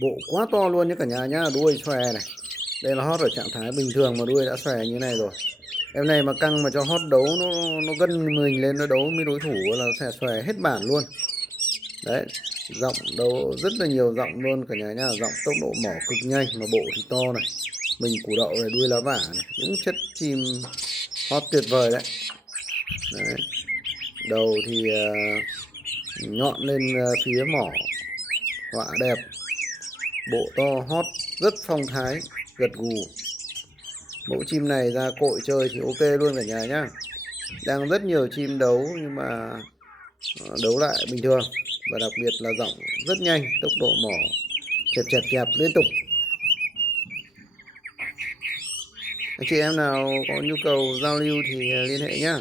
Bộ quá to luôn nhé cả nhà nhá, đuôi xòe này. Đây là hót ở trạng thái bình thường mà đuôi đã xòe như này rồi. Em này mà căng mà cho hót đấu nó gân mình lên nó đấu với đối thủ là sẽ xòe hết bản luôn. Đấy, giọng đấu rất là nhiều giọng luôn cả nhà nhá, giọng tốc độ mỏ cực nhanh mà bộ thì to này. Mình củ đậu này, đuôi lá vả này, đúng chất chim hót tuyệt vời đấy. Đấy. Đầu thì nhọn lên phía mỏ, họa đẹp, bộ to hót rất phong thái, gật gù. Mẫu chim này ra cội chơi thì ok luôn cả nhà nhá. Đang rất nhiều chim đấu nhưng mà đấu lại bình thường, và đặc biệt là giọng rất nhanh, tốc độ mỏ chẹp chẹp chẹp liên tục. Anh chị em nào có nhu cầu giao lưu thì liên hệ nhá.